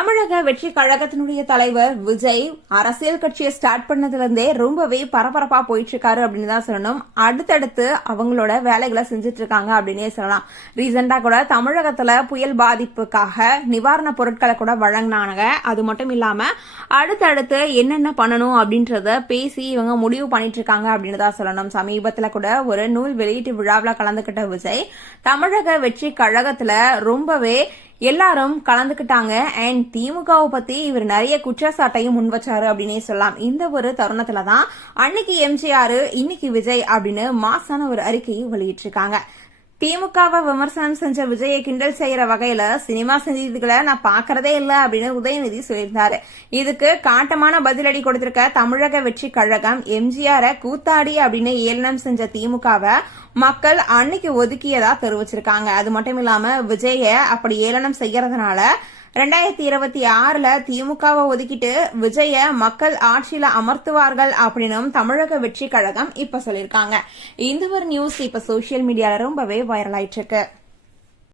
தமிழக வெற்றி கழகத்தினுடைய தலைவர் விஜய் அரசியல் கட்சியை ஸ்டார்ட் பண்ணதுல இருந்தே ரொம்பவே பரபரப்பா போயிட்டு இருக்காரு அப்படின்னு தான் சொல்லணும். அடுத்தடுத்து அவங்களோட வேலைகளை செஞ்சுட்டு இருக்காங்க அப்படின்னே சொல்லலாம். ரீசெண்டா கூட தமிழகத்துல புயல் பாதிப்புக்காக நிவாரண பொருட்களை கூட வழங்கினாங்க. அது மட்டும் இல்லாம அடுத்தடுத்து என்னென்ன பண்ணணும் அப்படின்றத பேசி இவங்க முடிவு பண்ணிட்டு இருக்காங்க அப்படின்னு தான் சொல்லணும். சமீபத்துல கூட ஒரு நூல் வெளியீட்டு விழாவில் கலந்துகிட்ட விஜய் தமிழக வெற்றி கழகத்துல ரொம்பவே எல்லாரும் கலந்துக்கிட்டாங்க. அண்ட் திமுகவை பத்தி இவர் நிறைய குற்றச்சாட்டையும் முன் வச்சாரு அப்படின்னே சொல்லலாம். இந்த ஒரு தருணத்துல தான் அன்னைக்கு எம்ஜிஆர் இன்னைக்கு விஜய் அப்படின்னு மாசான ஒரு அறிக்கையை வெளியிட்டிருக்காங்க. திமுகவை விமர்சனம் செஞ்ச விஜயை கிண்டல் செய்யற வகையில சினிமா செய்திகளை நான் பாக்குறதே இல்ல அப்படின்னு உதயநிதி சொல்லியிருந்தாரு. இதுக்கு காட்டமான பதிலடி கொடுத்திருக்க தமிழக வெற்றி கழகம் எம்ஜிஆர கூத்தாடி அப்படின்னு ஏளனம் செஞ்ச திமுகவை மக்கள் அன்னைக்கு ஒதுக்கியதா தெரிவிச்சிருக்காங்க. அது மட்டும் இல்லாம விஜய அப்படி ஏளனம் செய்யறதுனால ரெண்டாயிரத்தி இருபத்தி ஆறுல திமுகவை ஒதுக்கிட்டு விஜய மக்கள் ஆட்சியில அமர்த்துவார்கள் அப்படின்னும் தமிழக வெற்றி கழகம் இப்ப சொல்லியிருக்காங்க. இந்த ஒரு நியூஸ் இப்ப சோசியல் மீடியால ரொம்பவே வைரல் ஆயிட்டு இருக்கு